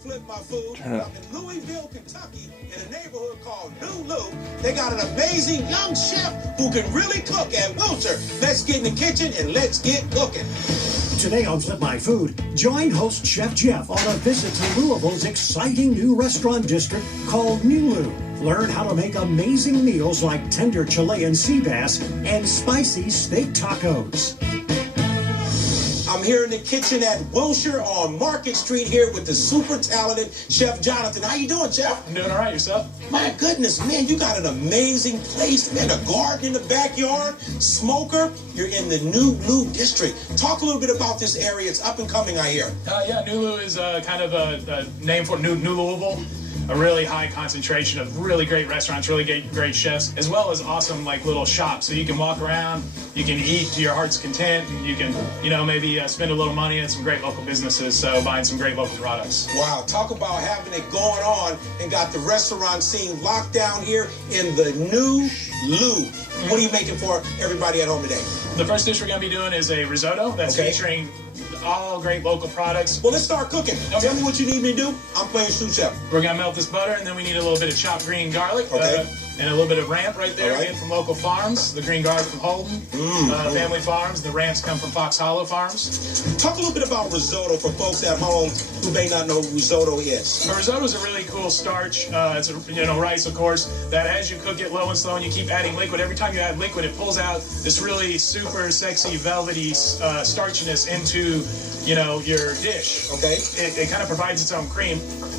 flip my food. I'm in Louisville, Kentucky, in a neighborhood called New Lou. They got an amazing young chef who can really cook at Wiltshire. Let's get in the kitchen and let's get cooking. Today on Flip My Food, join host Chef Jeff on a visit to Louisville's exciting new restaurant district called New Lou. Learn how to make amazing meals like tender Chilean sea bass and spicy steak tacos. I'm here in the kitchen at Wiltshire on Market Street here with the super talented Chef Jonathan. How you doing, Chef? I'm doing all right. Yourself? My goodness, man, you got an amazing place, man. A garden in the backyard, smoker. You're in the New Lou district. Talk a little bit about this area. It's up and coming, I hear. Yeah, New Lou is kind of a name for New Louisville. A really high concentration of really great restaurants, really great chefs, as well as awesome like little shops. So you can walk around, you can eat to your heart's content, and you can, maybe spend a little money at some great local businesses, so buying some great local products. Wow, talk about having it going on and got the restaurant scene locked down here in the New Lou. What are you making for everybody at home today? The first dish we're going to be doing is a risotto that's featuring all great local products. Well, let's start cooking. Okay. Tell me what you need me to do. I'm playing sous chef. We're going to melt this butter, and then we need a little bit of chopped green garlic. Okay. And a little bit of ramp right there, again from local farms. The green garlic from Holden, family farms. The ramps come from Fox Hollow Farms. Talk a little bit about risotto for folks at home who may not know what risotto is. A risotto is a really cool starch. It's rice, of course, that as you cook it low and slow and you keep adding liquid, every time you add liquid, it pulls out this really super sexy, velvety starchiness into your dish. Okay. It kind of provides its own cream.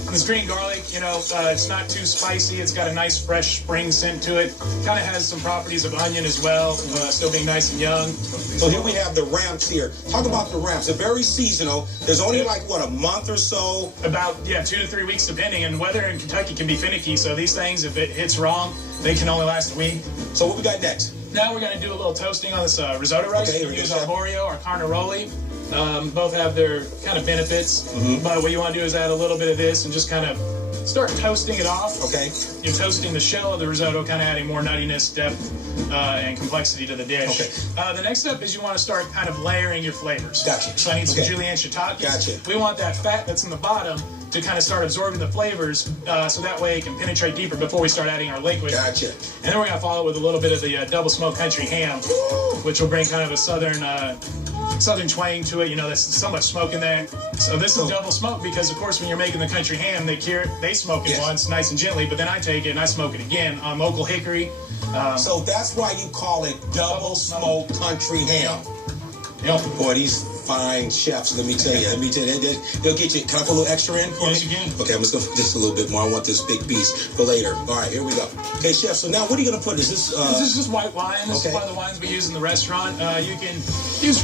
This green garlic, it's not too spicy. It's got a nice fresh spring scent to it. Kind of has some properties of onion as well, still being nice and young. So here we have the ramps here. Talk about the ramps. They're very seasonal. There's only a month or so? About, 2 to 3 weeks depending. And weather in Kentucky can be finicky. So these things, if it hits wrong, they can only last a week. So what we got next? Now we're going to do a little toasting on this risotto rice. Okay, we use arborio or carnaroli. Both have their kind of benefits, but what you want to do is add a little bit of this and just kind of start toasting it off. Okay. You're toasting the shell of the risotto, kind of adding more nuttiness, depth, and complexity to the dish. Okay. The next step is you want to start kind of layering your flavors. Gotcha. So I need some julienne shiitake. Gotcha. We want that fat that's in the bottom to kind of start absorbing the flavors, so that way it can penetrate deeper before we start adding our liquid. Gotcha. And then we're going to follow it with a little bit of the double smoked country ham, which will bring kind of a southern twang to it. There's so much smoke in there. So this is double smoke because, of course, when you're making the country ham, they smoke it once, nice and gently, but then I take it and I smoke it again on local hickory. So that's why you call it double smoked country ham. Yep. Boy, these fine chefs, let me tell you, they'll get you. Can I put a little extra in for Yes, me? you can. Okay, I'm just going to put just a little bit more. I want this big piece for later. All right, here we go. Okay, chef, so now what are you going to put? Is this... This is just white wine. This is one of the wines we use in the restaurant. You can use...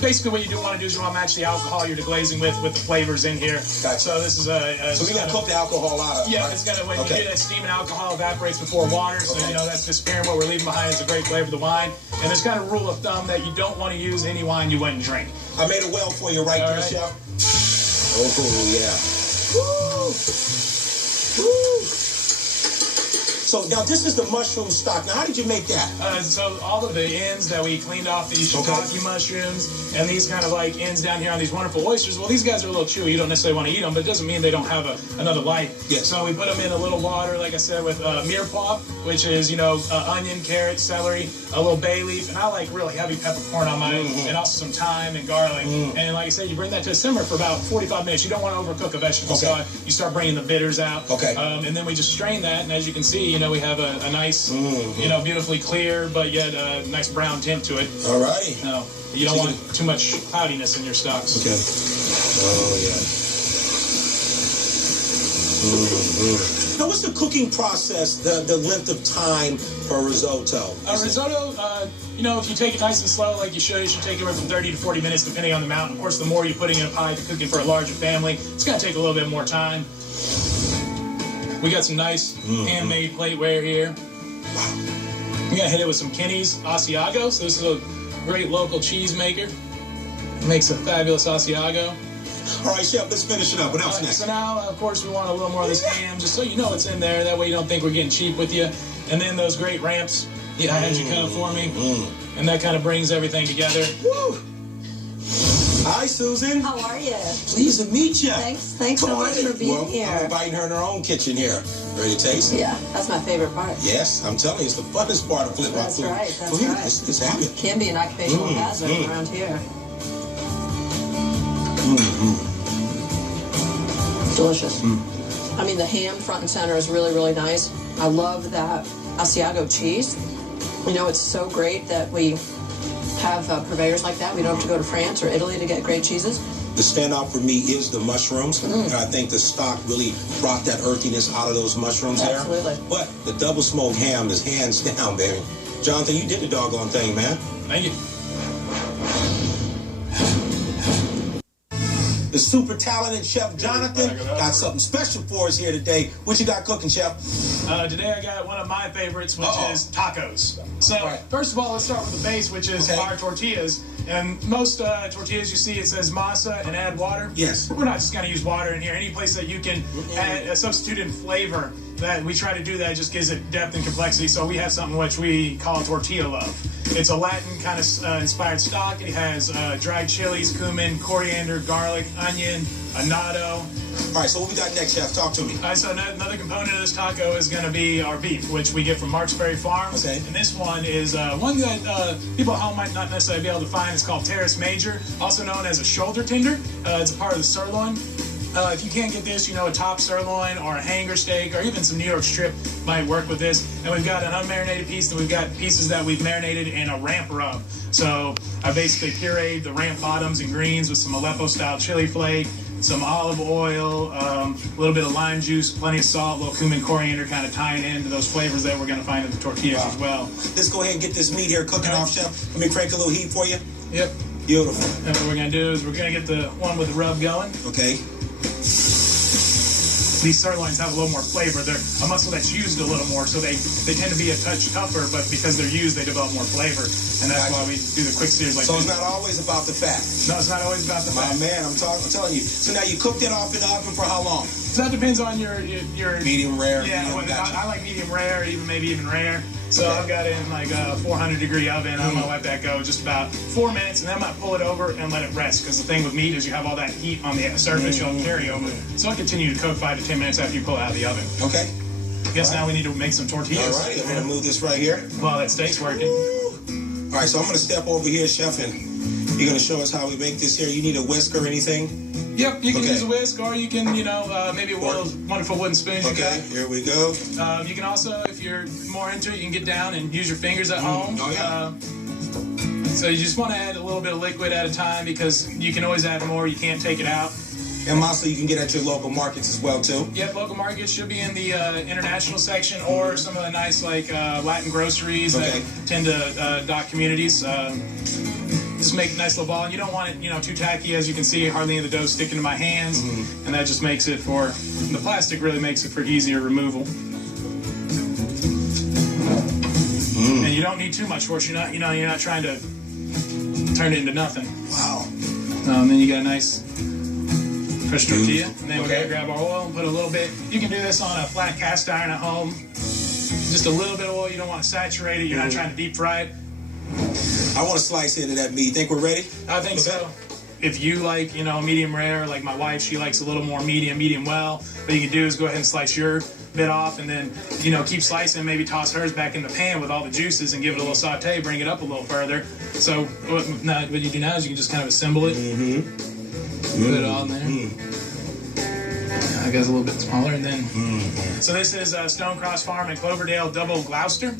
basically, what you do want to do is you want to match the alcohol you're deglazing with the flavors in here. Gotcha. So this is So we're going to cook the alcohol out of it, right? It's going to, when you do that, steam and alcohol evaporates before water. So, that's disappearing. What we're leaving behind is a great flavor of the wine. And there's kind of a rule of thumb that you don't want to use any wine you wouldn't drink. I made a well for you right there, chef. Oh, yeah. Woo! Woo! So now this is the mushroom stock. Now, how did you make that? So all of the ends that we cleaned off these shiitake mushrooms and these kind of like ends down here on these wonderful oysters. Well, these guys are a little chewy. You don't necessarily want to eat them, but it doesn't mean they don't have another life. Yes. So we put them in a little water, like I said, with mirepoix, which is, onion, carrot, celery, a little bay leaf, and I like really heavy peppercorn on mine, and also some thyme and garlic. And like I said, you bring that to a simmer for about 45 minutes. You don't want to overcook a vegetable, so you start bringing the bitters out. Okay. And then we just strain that, and as you can see, we have a nice, beautifully clear, but yet a nice brown tint to it. All right. You don't want too much cloudiness in your stocks. Okay. Oh, yeah. Now, what's the cooking process, the length of time for risotto? Risotto, if you take it nice and slow like you should take anywhere from 30 to 40 minutes depending on the amount. Of course, the more you're putting in a pie, if you're cooking for a larger family, it's going to take a little bit more time. We got some nice handmade plateware here. Wow. We're going to hit it with some Kenny's Asiago. So this is a great local cheese maker. It makes a fabulous Asiago. All right, chef, let's finish it up. What else next? So now, of course, we want a little more of this ham, just so you know it's in there. That way you don't think we're getting cheap with you. And then those great ramps I had you cut for me. And that kind of brings everything together. Woo. Hi, Susan. How are you? Pleased to meet you. Thanks so much for being here. I'm inviting her in her own kitchen here. Ready to taste? Yeah, that's my favorite part. Yes, I'm telling you, it's the funnest part of flip my food. That's Go ahead, right. let's have it. Can be an occupational hazard around here. Delicious. I mean, the ham front and center is really, really nice. I love that Asiago cheese. You know, it's so great that we have purveyors like that. We don't have to go to France or Italy to get great cheeses. The standout for me is the mushrooms. And I think the stock really brought that earthiness out of those mushrooms there. Absolutely. But the double smoked ham is hands down, baby. Jonathan, you did the doggone thing, man. Thank you. The super talented Chef Jonathan got something special for us here today. What you got cooking, Chef? Today I got one of my favorites, which is tacos. So first of all, let's start with the base, which is our tortillas. And most tortillas you see, it says masa and add water. Yes. We're not just going to use water in here. Any place that you can add a substituted flavor, that we try to do that, just gives it depth and complexity. So we have something which we call tortilla love. It's a Latin kind of inspired stock. It has dried chilies, cumin, coriander, garlic, onion, annatto. All right, so what we got next, Chef? Talk to me. All right, so another component of this taco is going to be our beef, which we get from Marksberry Farms. Okay. And this one is one that people at home might not necessarily be able to find. It's called Terrace Major, also known as a shoulder tender. It's a part of the sirloin. If you can't get this, you know, a top sirloin or a hanger steak or even some New York strip might work with this. And we've got an unmarinated piece, and we've got pieces that we've marinated in a ramp rub. So I basically pureed the ramp bottoms and greens with some Aleppo-style chili flake, some olive oil, a little bit of lime juice, plenty of salt, a little cumin, coriander, kind of tying into those flavors that we're going to find in the tortillas as well. Let's go ahead and get this meat here cooking off, Chef. Let me crank a little heat for you. Yep. Beautiful. And what we're going to do is we're going to get the one with the rub going. Okay. These sirloins have a little more flavor. They're a muscle that's used a little more, so they tend to be a touch tougher, but because they're used, they develop more flavor. And that's why we do the quick sears like So this. it's not always about the fat. No, it's not always about the My fat. man, I'm telling you. So now you cooked it off in the oven for how long? So that depends on your Medium rare. Yeah, medium, gotcha. I like medium rare, maybe even rare. So I've got it in like a 400-degree oven. I'm gonna let that go just about 4 minutes, and then I'm gonna pull it over and let it rest. Because the thing with meat is you have all that heat on the surface, you'll carry over. So I'll continue to cook 5 to 10 minutes after you pull it out of the oven. Okay. Guess now we need to make some tortillas. All right, I'm gonna move this right here. While that steak's working. All right, so I'm gonna step over here, Chef, and you're gonna show us how we make this here. You need a whisk or anything? Yep, you can use a whisk, or you can, maybe one of those wonderful wooden spoons you got. Okay, here we go. You can also, if you're more into it, you can get down and use your fingers at home. Oh, yeah. So you just want to add a little bit of liquid at a time, because you can always add more. You can't take it out. And masa you can get at your local markets as well, too. Yep, local markets should be in the international section, or some of the nice Latin groceries that tend to dot communities. Just make a nice little ball. And you don't want it, too tacky. As you can see, hardly any of the dough sticking to my hands, and that just makes it the plastic really makes it for easier removal. And you don't need too much for it. You're not trying to turn it into nothing. Wow. Then you got a nice fresh tortilla, and then we're gonna grab our oil and put a little bit. You can do this on a flat cast iron at home. Just a little bit of oil. You don't want to saturate it. You're not trying to deep fry it. I want to slice into that meat. Think we're ready? I think so. If you like, medium rare, like my wife, she likes a little more medium well. What you can do is go ahead and slice your bit off, and then, keep slicing, maybe toss hers back in the pan with all the juices and give it a little saute, bring it up a little further. So what you do now is you can just kind of assemble it. Put it all in there. I guess a little bit smaller, and then. So this is Stonecross Farm in Cloverdale, Double Gloucester.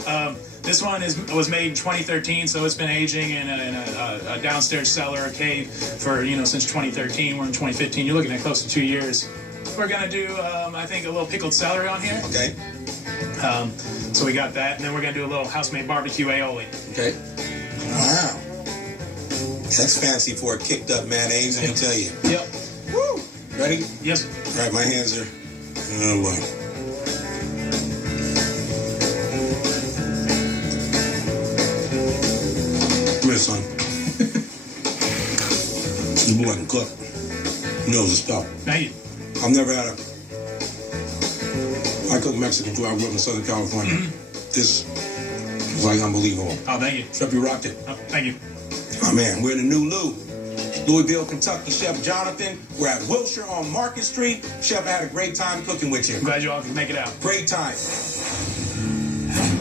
This one was made in 2013, so it's been aging in a downstairs cellar, a cave, for since 2013. We're in 2015. You're looking at close to 2 years. We're gonna do, I think, a little pickled celery on here. Okay. So we got that, and then we're gonna do a little house-made barbecue aioli. Okay. Wow. That's fancy for a kicked up mayonnaise, let me tell you. Yep. Woo! Ready? Yes. All right, my hands are. Oh boy. Come here, son. This boy can cook. He knows his stuff. Thank you. I've never had I cook Mexican too. I grew up in Southern California. This is like unbelievable. Oh, thank you. Chef, you rocked it. Oh, thank you. Oh man, we're in the new Lou. Louisville, Kentucky, Chef Jonathan. We're at Wiltshire on Market Street. Chef, I had a great time cooking with you. I'm glad you all could make it out. Great time.